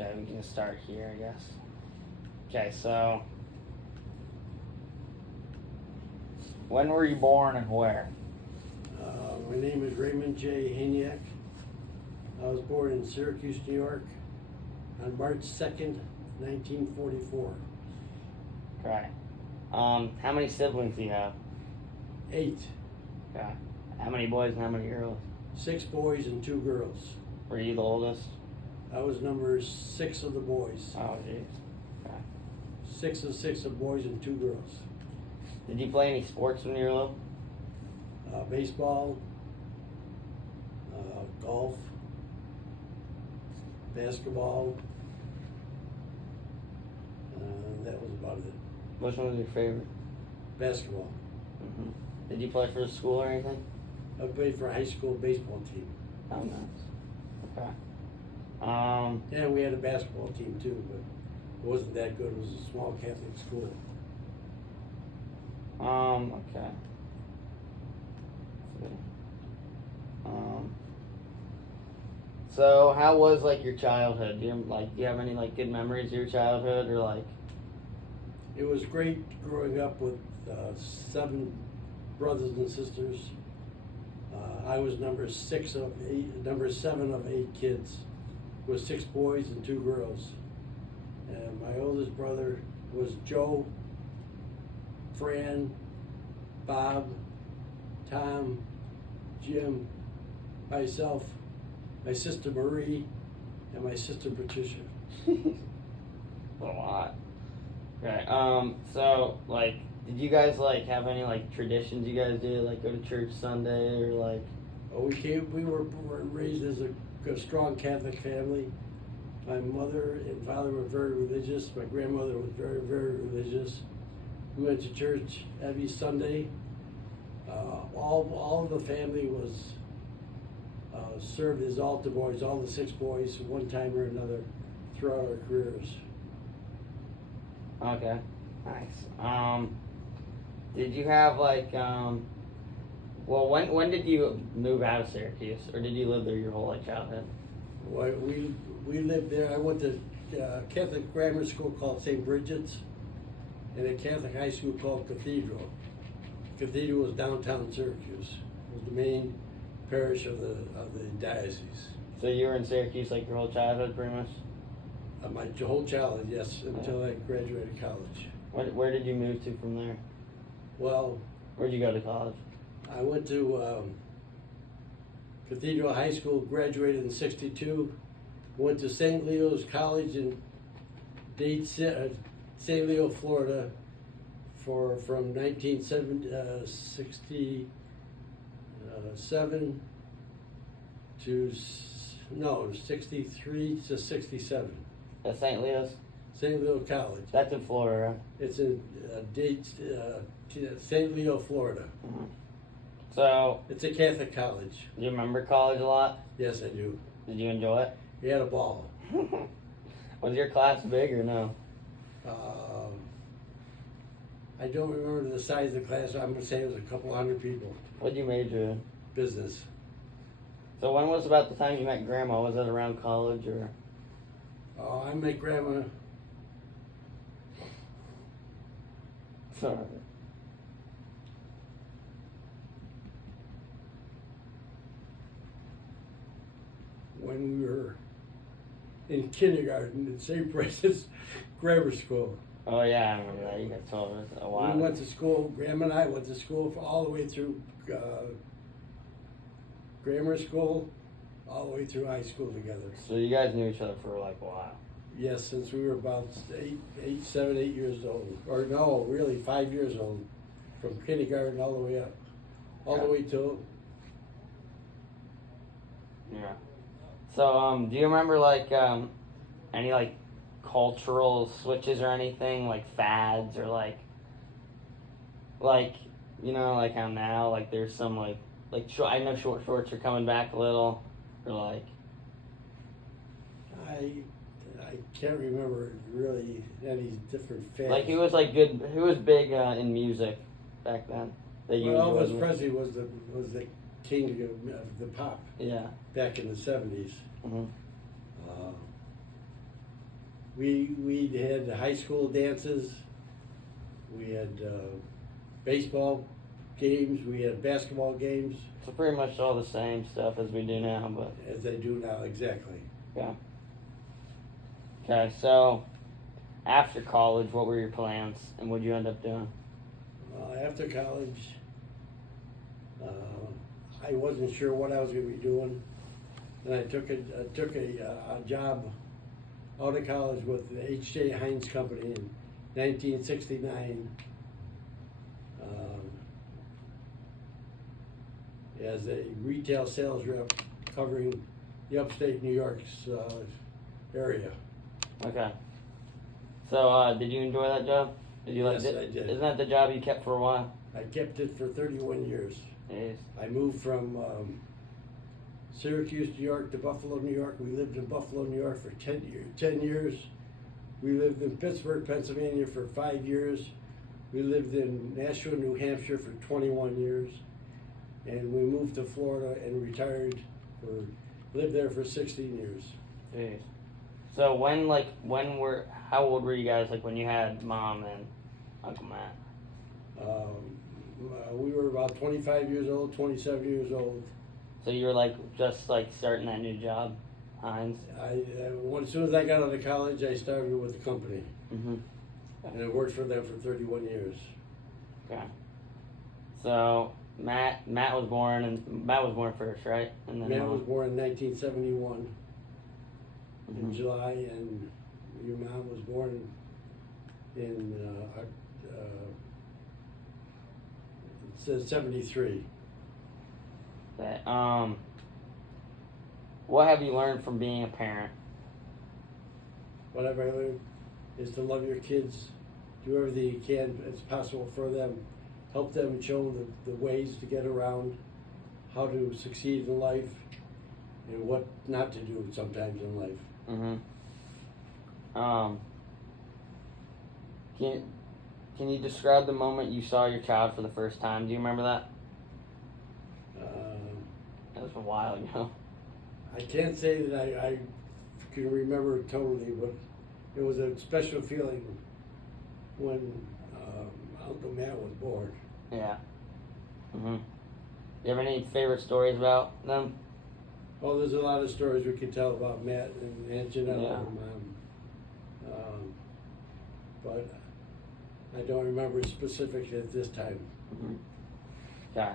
Okay, we can start here, I guess. Okay, so when were you born and where? My name is Raymond J. Haniak. I was born in Syracuse, New York on March 2nd, 1944. Okay. How many siblings do you have? 8. Okay. How many boys and how many girls? 6 boys and 2 girls. Were you the oldest? I was number 6 of the boys. Oh, jeez. Okay. 6 of 6 of boys and 2 girls. Did you play any sports when you were little? Baseball, golf, basketball. That was about it. Which one was your favorite? Basketball. Mm-hmm. Did you play for the school or anything? I played for a high school baseball team. Oh, nice. Okay. Yeah, we had a basketball team too, but it wasn't that good. It was a small Catholic school. Okay. Let's see. So how was like your childhood? Do you have any like good memories of your childhood or like? It was great growing up with 7 brothers and sisters. I was number 7 of 8 kids, with 6 boys and 2 girls. And my oldest brother was Joe, Fran, Bob, Tom, Jim, myself, my sister Marie, and my sister Patricia. A lot. Okay. So like, did you guys like have any like traditions you guys did, like go to church Sunday or like? We were raised as a strong Catholic family. My mother and father were very religious. My grandmother was very, very religious. We went to church every Sunday. All of the family was served as altar boys, all the 6 boys, one time or another, throughout our careers. Okay, nice. Did you have like well, when did you move out of Syracuse, or did you live there your whole like childhood? Well, we lived there. I went to a Catholic grammar school called St. Bridget's, and a Catholic high school called Cathedral. Cathedral was downtown Syracuse. It was the main parish of the diocese. So you were in Syracuse like your whole childhood, pretty much. My whole childhood, yes, until I graduated college. Where did you move to from there? Well, Where'd you go to college? I went to Cathedral High School, graduated in '62. Went to St. Leo's College in St. Leo, Florida, from 1967 to 63 to 67. At St. Leo's? St. Leo College. That's in Florida, right? It's in St. Leo, Florida. Mm-hmm. So, It's a Catholic college. do you remember college a lot? Yes, I do. Did you enjoy it? We had a ball. Was your class big or no? I don't remember the size of the class. I'm going to say it was a couple hundred people. What'd you major in? Business. So when was about the time you met Grandma? Was it around college or? I met Grandma. Sorry. When we were in kindergarten at St. Francis Grammar School. Oh yeah, I remember that. You guys told us a while. We went to school, Grandma and I went to school all the way through grammar school, all the way through high school together. So you guys knew each other for like a while. Yes, since we were about 7, 8 years old. Or no, really 5 years old. From kindergarten all the way up. All the way till. Yeah. So do you remember like any like cultural switches or anything, like fads or like you know, like how now like there's some like I know short shorts are coming back a little, or like I can't remember really any different fads. like who was big in music back then that you Well, enjoyed Elvis with? Presley was the king of the pop Yeah. back in the 70s. Mm-hmm. We had high school dances. We had baseball games. We had basketball games, So pretty much all the same stuff as we do now, but as they do now. Exactly. yeah. Okay, so after college, what were your plans, and what did you end up doing? After college, I wasn't sure what I was going to be doing, and I took a job out of college with the H.J. Heinz Company in 1969 as a retail sales rep covering the upstate New York's area. Okay. So did you enjoy that job? Did you Yes, like it? I did. Isn't that the job you kept for a while? I kept it for 31 years. Jeez. I moved from Syracuse, New York to Buffalo, New York. We lived in Buffalo, New York for 10 years. We lived in Pittsburgh, Pennsylvania for 5 years. We lived in Nashua, New Hampshire for 21 years. And we moved to Florida and retired lived there for 16 years. Jeez. So how old were you guys like when you had Mom and Uncle Matt? We were about 25 years old, 27 years old. So you were like just like starting that new job, Heinz. As soon as I got out of college, I started with the company. Mm-hmm. And I worked for them for 31 years. Okay. So Matt was born first, right? And then Matt Mom. was born in 1971 in Mhm. July, and your mom was born in it says 73. Okay. What have you learned from being a parent? What have I learned is to love your kids, do everything you can as possible for them, help them, show them the ways to get around, how to succeed in life, and what not to do sometimes in life. Mm-hmm. Can you describe the moment you saw your child for the first time? Do you remember that? That was a while ago. I can't say that I can remember it totally, but it was a special feeling when Uncle Matt was born. Yeah. Mm-hmm. You have any favorite stories about them? Oh, there's a lot of stories we could tell about Matt and Aunt Janelle Yeah. and Mom. But I don't remember specifically at this time. Mm-hmm. Okay.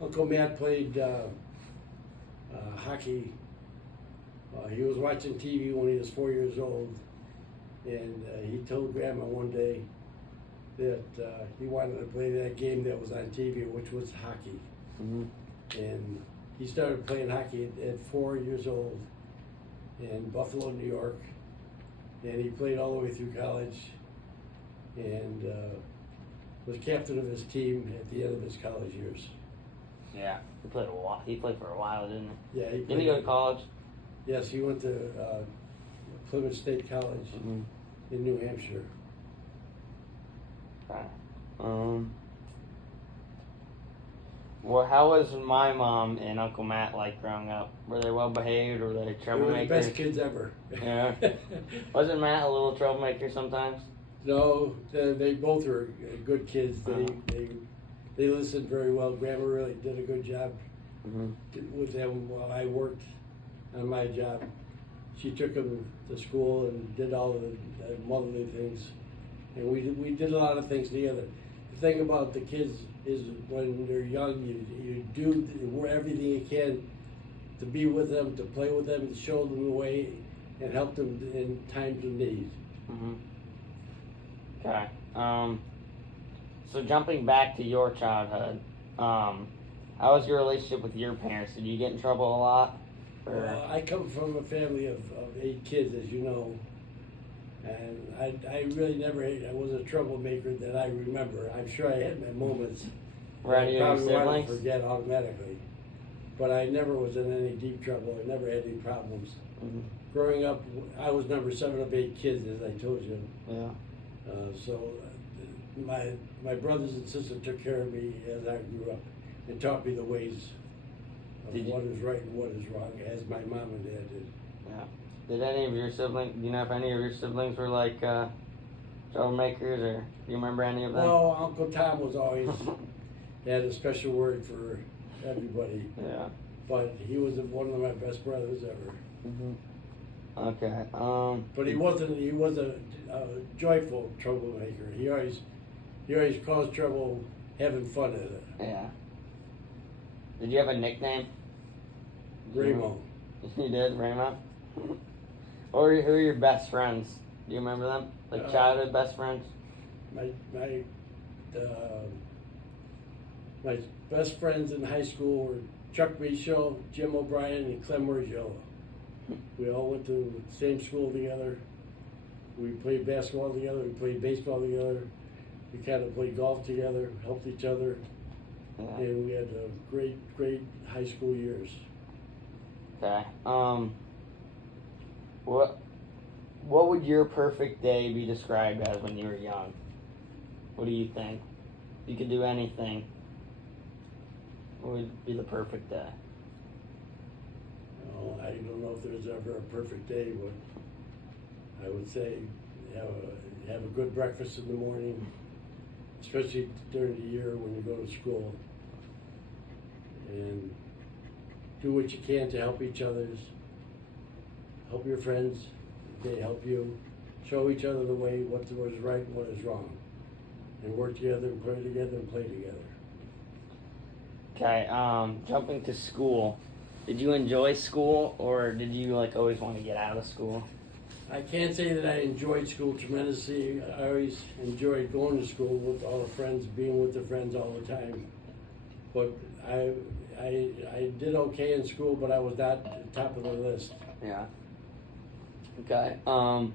Uncle Matt played hockey. He was watching TV when he was 4 years old, and he told Grandma one day that he wanted to play that game that was on TV, which was hockey. Mm-hmm. And he started playing hockey at 4 years old in Buffalo, New York. And he played all the way through college and was captain of his team at the end of his college years. Yeah. He played a while. He played for a while, didn't he? Yeah, Didn't he go to college? Yes, he went to Plymouth State College Mm-hmm. in New Hampshire. Okay. Well, how was my mom and Uncle Matt like growing up? Were they well behaved, or were they They were the troublemakers? best kids ever. Yeah. Wasn't Matt a little troublemaker sometimes? No, they both were good kids. Uh-huh. They listened very well. Grandma really did a good job Mm-hmm. with them while I worked on my job. She took them to school and did all of the motherly things, and we did a lot of things together. The thing about the kids is when they're young, you do everything you can to be with them, to play with them, to show them the way, and help them in times of need. Mm-hmm. Okay. So jumping back to your childhood, how was your relationship with your parents? Did you get in trouble a lot? Or? I come from a family of 8 kids, as you know, and I really never, I was a troublemaker that I remember. I'm sure I had my moments. Were any of your probably wanted siblings? to forget automatically, but I never was in any deep trouble. I never had any problems. Mm-hmm. Growing up, I was number 7 of 8 kids, as I told you. Yeah. So my brothers and sisters took care of me as I grew up and taught me the ways of Did you- what is right and what is wrong, as my mom and dad did. Yeah. Did any of your siblings? Do you know if any of your siblings were like troublemakers, or do you remember any of them? Well, Uncle Tom was always had a special word for everybody, Yeah. but he was one of my best brothers ever. Mhm. Okay. But he wasn't. He was a joyful troublemaker. He always caused trouble having fun at it. Yeah. Did you have a nickname? Ramo. You did, Ramo? Or who are your best friends? Do you remember them? Like childhood best friends? My best friends in high school were Chuck Michaud, Jim O'Brien, and Clem Morgiello. We all went to the same school together. We played basketball together. We played baseball together. We kind of played golf together, helped each other, Yeah. and we had great high school years. Okay. What would your perfect day be described as when you were young? What do you think? If you could do anything, what would be the perfect day? I don't know if there's ever a perfect day, but I would say have a good breakfast in the morning, especially during the year when you go to school, and do what you can to help each other, help your friends, they help you, show each other the way, what is right and what is wrong, and work together and play together and play together. Okay, jumping to school. Did you enjoy school, or did you like always want to get out of school? I can't say that I enjoyed school tremendously. I always enjoyed going to school with all the friends, being with the friends all the time. But I did okay in school, but I was not at the top of the list. Yeah. Okay. Are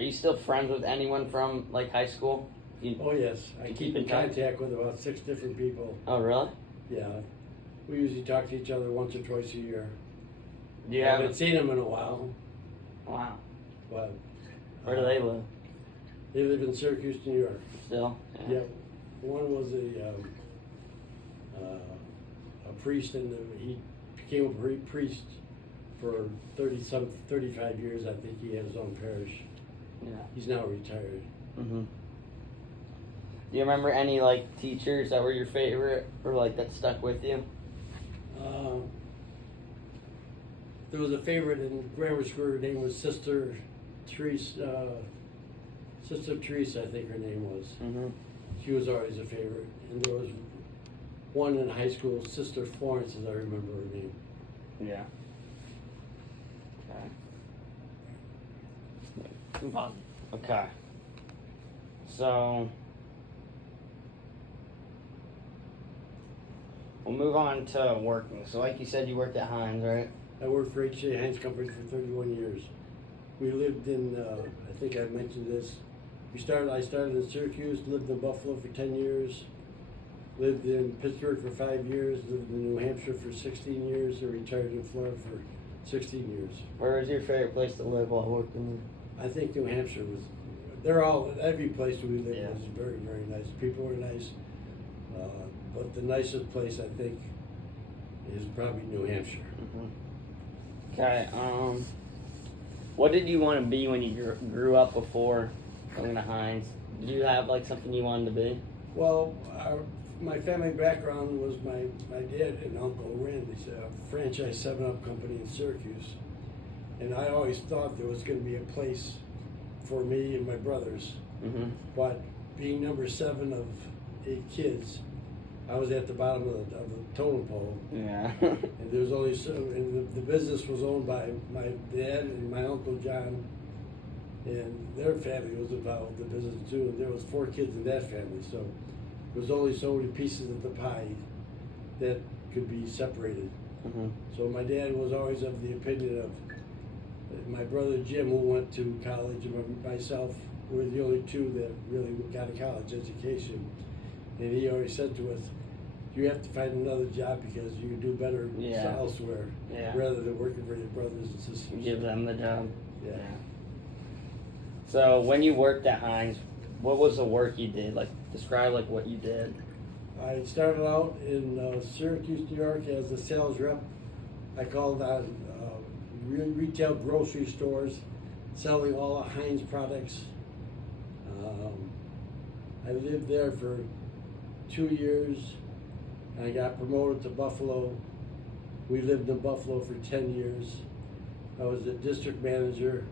you still friends with anyone from like high school? Oh yes, I You keep in contact with about 6 different people. Oh really? Yeah, we usually talk to each other once or twice a year. Do you I have? haven't seen them in a while, Wow. but Where do they live? They live in Syracuse, New York. Still? Yeah, one was a priest, and he became a priest for 35 years. I think he had his own parish. Yeah. He's now retired. Mhm. Do you remember any like teachers that were your favorite, or like that stuck with you? There was a favorite in grammar school. Her name was Sister Teresa. Sister Teresa, I think her name was. Mhm. She was always a favorite. And there was one in high school, Sister Florence, as I remember her name. Yeah. Okay. Okay. So we'll move on to working. So like you said, you worked at Heinz, right? I worked for H.J. Heinz Company for 31 years. We lived in, I think I mentioned this, I started in Syracuse, lived in Buffalo for 10 years, lived in Pittsburgh for 5 years, lived in New Hampshire for 16 years, and retired in Florida for 16 years. Where was your favorite place to live while working? I think New Hampshire was, every place we lived was very, very nice. People were nice. But the nicest place, I think, is probably New Hampshire. Mm-hmm. Okay, what did you want to be when you grew up before going to Heinz? Did you have like something you wanted to be? Well, my family background was my dad and uncle ran this franchise 7-Up company in Syracuse. And I always thought there was going to be a place for me and my brothers. Mm-hmm. But being number 7 of 8 kids, I was at the bottom of the totem pole. Yeah. And there was only and the business was owned by my dad and my uncle John, and their family was involved with the business too. And there was 4 kids in that family, so there was only so many pieces of the pie that could be separated. Mm-hmm. So my dad was always of the opinion of my brother Jim, who went to college, and myself were the only 2 that really got a college education. And he always said to us, you have to find another job because you can do better elsewhere rather than working for your brothers and sisters. Give them the job. Yeah. So when you worked at Heinz, what was the work you did? Like, describe like what you did. I started out in Syracuse, New York as a sales rep I called on retail grocery stores selling all the Heinz products. I lived there for 2 years. I got promoted to Buffalo. We lived in Buffalo for 10 years. I was a district manager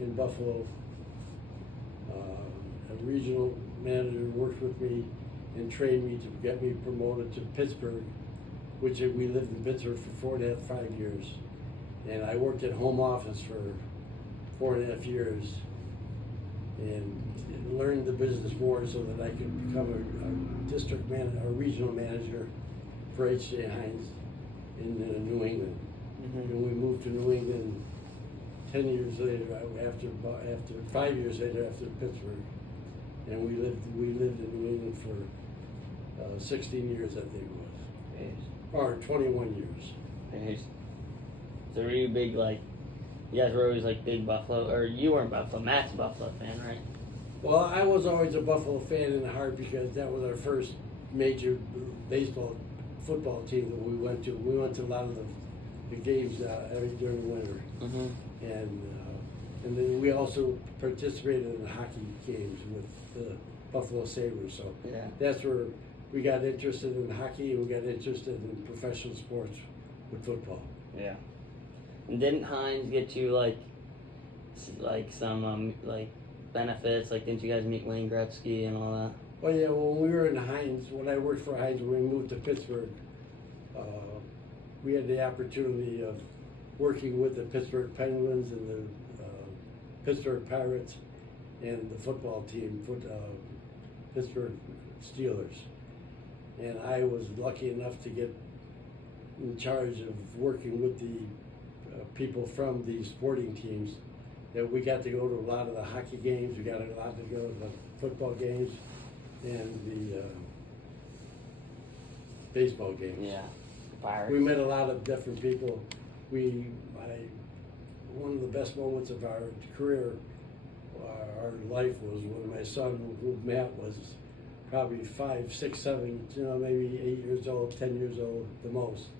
in Buffalo. A regional manager worked with me and trained me to get me promoted to Pittsburgh, which we lived in Pittsburgh for 4.5, 5 years. And I worked at home office for 4.5 years and learned the business more so that I could become a district manager, a regional manager for H.J. Heinz in New England. And we moved to New England 10 years later, after 5 years later after Pittsburgh. And we lived in New England for 16 years, I think it was. Or 21 years. So were you big, like, you guys were always like big Buffalo, or you weren't Buffalo, Matt's a Buffalo fan, right? Well, I was always a Buffalo fan in the heart because that was our first major football team that we went to. We went to a lot of the games during the winter. And then we also participated in the hockey games with the Buffalo Sabres. So that's where we got interested in hockey and we got interested in professional sports with football. Yeah. And didn't Heinz get you like some like benefits? Like, didn't you guys meet Wayne Gretzky and all that? Well, yeah. When we were in Heinz, when I worked for Heinz, when we moved to Pittsburgh, we had the opportunity of working with the Pittsburgh Penguins and the Pittsburgh Pirates and the football team, Pittsburgh Steelers. And I was lucky enough to get in charge of working with the people from the sporting teams. That we got to go to a lot of the hockey games, we got a lot to go to the football games and the baseball games. Yeah. Pirates. We met a lot of different people. One of the best moments of our career, our life, was when my son, who Matt was probably 5, 6, 7, maybe 8 years old, 10 years old, the most.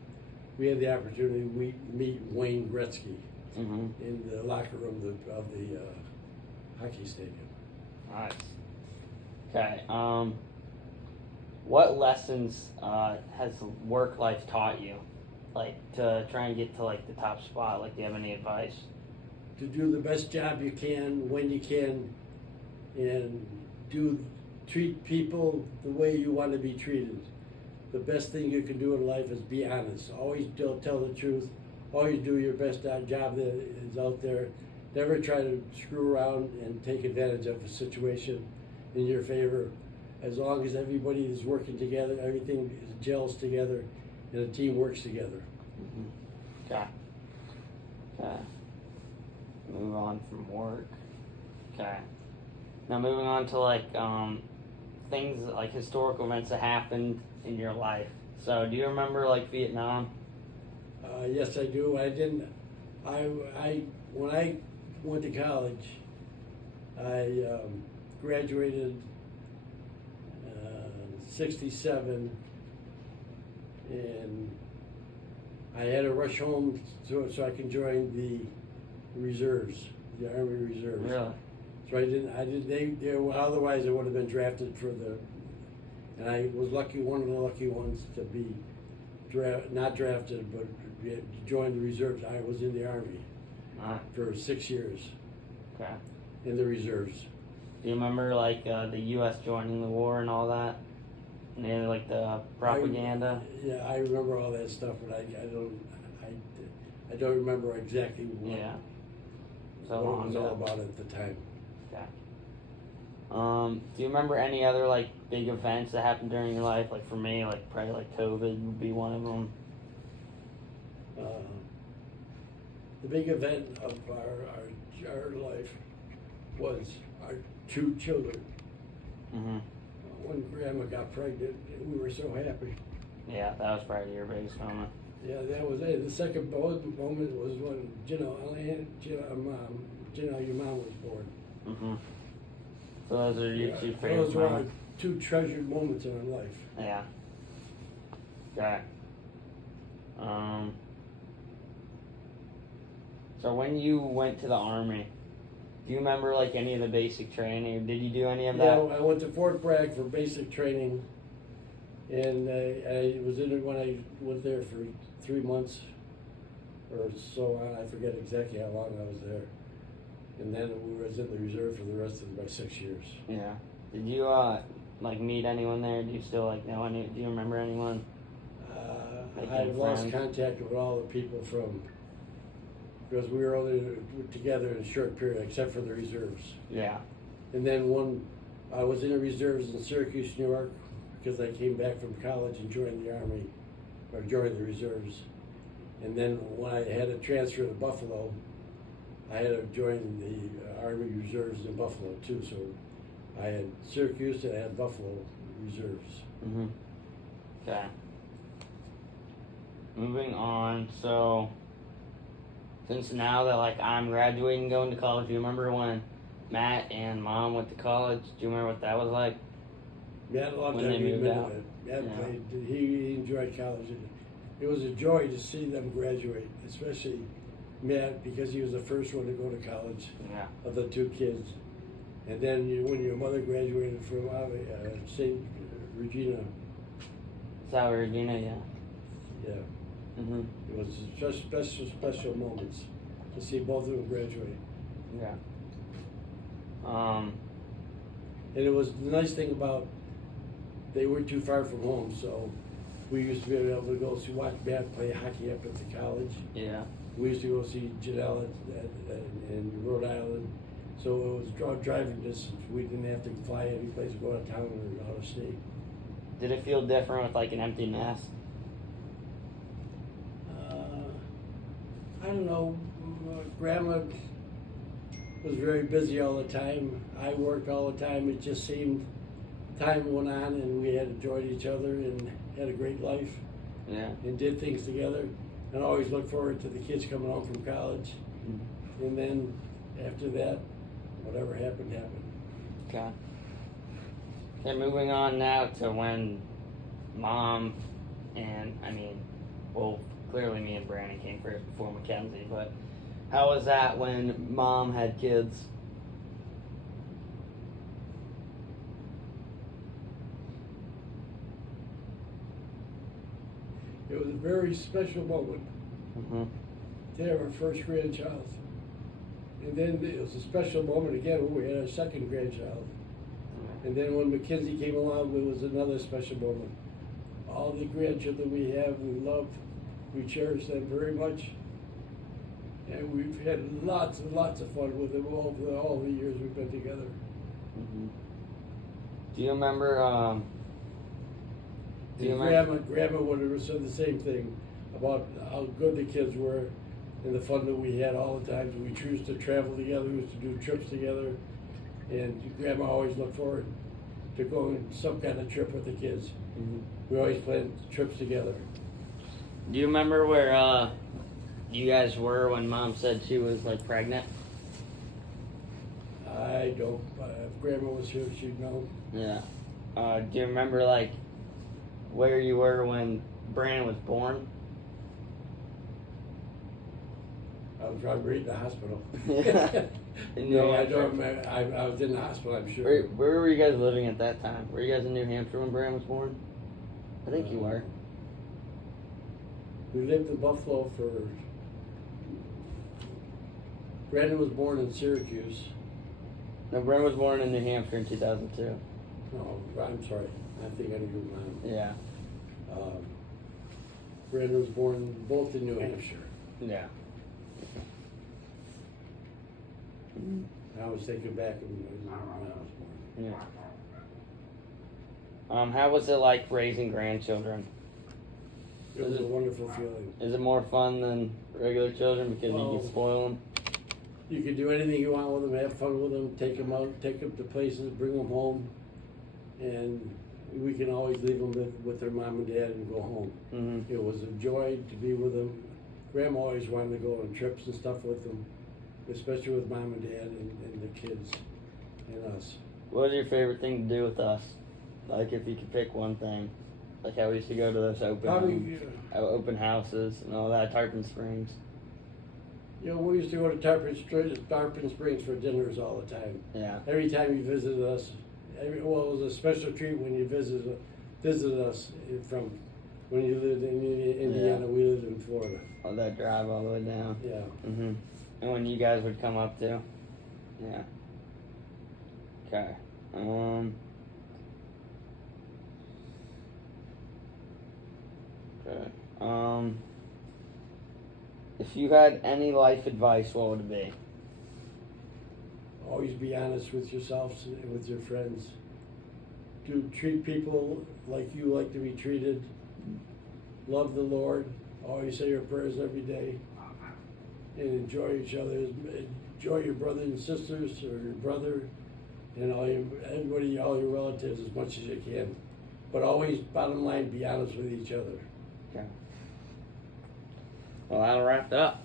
We had the opportunity to meet Wayne Gretzky in the locker room of the hockey stadium. Nice. Okay. What lessons has work life taught you, like to try and get to like the top spot? Like, do you have any advice? To do the best job you can when you can, and treat people the way you want to be treated. The best thing you can do in life is be honest. Always tell the truth. Always do your best job that is out there. Never try to screw around and take advantage of a situation in your favor. As long as everybody is working together, everything gels together, and a team works together. Okay. Move on from work. Okay. Now moving on to like things like historical events that happened in your life. So do you remember like Vietnam? Yes, I do. When I went to college, I graduated 67, and I had to rush home so I can join the reserves, the Army Reserves. Really? So I didn't. Otherwise, I would have been drafted for and I was lucky, one of the lucky ones to be not drafted, but join the reserves. I was in the Army for 6 years. Okay. In the reserves. Do you remember like the U.S. joining the war and all that? And like the propaganda? I remember all that stuff, but I don't remember exactly what it was all about at the time. Okay. Do you remember any other like big events that happened during your life? Like for me, like probably like COVID would be one of them. The big event of our life was our 2 children. When Grandma got pregnant, we were so happy. Yeah, that was probably your biggest moment. Yeah, that was it. The second moment was when your mom was born. So those are your 2 favorite Those were our moments? 2 treasured moments in our life. Yeah. Okay. So when you went to the Army, do you remember like any of the basic training? Or did you do any of Yeah, that? I went to Fort Bragg for basic training, and I was in it when I went there for 3 months or so. I forget exactly how long I was there, and then we was in the reserve for the rest of my 6 years. Yeah. Did you like meet anyone there? Do you still like know any? Do you remember anyone? Making I've lost friends? contact with all the people because we were only together in a short period, except for the reserves. Yeah. And then I was in the reserves in Syracuse, New York, because I came back from college and joined the Army, or joined the reserves. And then when I had to transfer to Buffalo, I had to join the Army Reserves in Buffalo too. So I had Syracuse and I had Buffalo Reserves. Mm-hmm. Okay. Moving on, so since now that like I'm graduating and going to college, do you remember when Matt and Mom went to college? Do you remember what that was like? Matt loved When every they moved minute out. of it. Matt Yeah. played, he enjoyed college. It was a joy to see them graduate, especially Matt, because he was the first one to go to college Yeah. of the two kids. And then when your mother graduated from St. Regina, South Regina, yeah. yeah, Mm-hmm. it was just special moments to see both of them graduate. Yeah. And it was the nice thing about they weren't too far from home, so we used to be able to go watch Matt play hockey up at the college. Yeah. We used to go see Janelle in Rhode Island, so it was driving distance. We didn't have to fly any place, go out of town or out of state. Did it feel different with like an empty nest? I don't know. Grandma was very busy all the time. I worked all the time. It just seemed time went on and we had enjoyed each other and had a great life Yeah. and did things together. And always looked forward to the kids coming home from college. Mm-hmm. And then after that, whatever happened, happened. Okay. Okay, moving on now to when Mom and, well, clearly me and Brandon came first before Mackenzie, but how was that when Mom had kids? It was a very special moment Mm-hmm. to have our first grandchild. And then it was a special moment again when we had our second grandchild. And then when Mackenzie came along, it was another special moment. All the grandchildren we have, we love, we cherish them very much. And we've had lots and lots of fun with them all the years we've been together. Mm-hmm. Do you remember, Grandma would have said the same thing about how good the kids were and the fun that we had all the times. We choose to travel together, we used to do trips together, and Grandma always looked forward to going on some kind of trip with the kids. Mm-hmm. We always planned trips together. Do you remember where you guys were when Mom said she was like pregnant? I don't, if Grandma was here, she'd know. Yeah. Do you remember like where you were when Brandon was born? I was right in the hospital. In New No, I Hampshire? don't remember. I was in the hospital, I'm sure. Where were you guys living at that time? Were you guys in New Hampshire when Brandon was born? I think you were. We lived in Buffalo for. Brandon was born in Syracuse. No, Brandon was born in New Hampshire in 2002. No, I'm sorry. I think I knew mine. Yeah. Brandon was born both in New Hampshire. Yeah. I was taken back when I was born. Yeah. How was it like raising grandchildren? It was a wonderful feeling. Is it more fun than regular children because you Oh. can spoil them? You can do anything you want with them, have fun with them, take them out, take them to places, bring them home, and we can always leave them with their mom and dad and go home. Mm-hmm. It was a joy to be with them. Grandma always wanted to go on trips and stuff with them, especially with mom and dad and the kids and us. What was your favorite thing to do with us? Like if you could pick one thing, like how we used to go to those Probably, open houses and all that, Tarpon Springs. You know, we used to go to Tarpon Springs for dinners all the time. Yeah. Every time you visited us, well, it was a special treat when you visited us from when you lived in Indiana. We lived in Florida. Oh, that drive all the way down. Yeah. Mhm. And when you guys would come up too. Yeah. Okay. Okay. If you had any life advice, what would it be? Always be honest with yourselves and with your friends. Treat people like you like to be treated. Love the Lord. Always say your prayers every day. And enjoy each other. Enjoy your brothers and sisters, or your brother, and all your relatives as much as you can. But always, bottom line, be honest with each other. Okay. Well, that'll wrap it up.